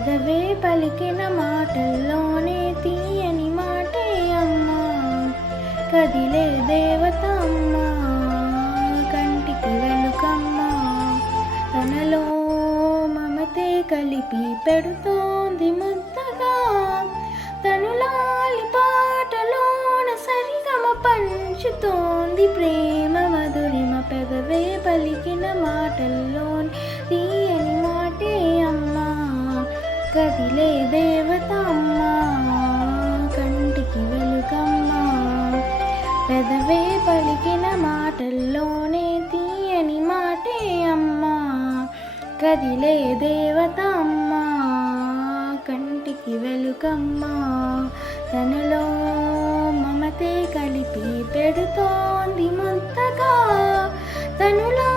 పెదవే పలికిన మాటల్లోనే తీయని మాటే అమ్మా, కదిలే దేవత అమ్మా, కంటికి వెలుకమ్మా, తనలో మమతే కలిపి పెడుతోంది ముద్దగా, తను లాలి పాటలోన సరిగమ పంచుతోంది ప్రేమ మధురిమ. పెదవే పలికిన మాటల్లోని తీయని మాటే అమ్మా, కదిలే దేవత అమ్మా, కంటికి వెలుకమ్మా. పెదవే పలికిన మాటల్లోనే తీయని మాటే అమ్మా, కదిలే దేవత అమ్మా, కంటికి వెలుకమ్మా, తనలో మమతే కలిపి పెడుతోంది ముద్దగా, తనులా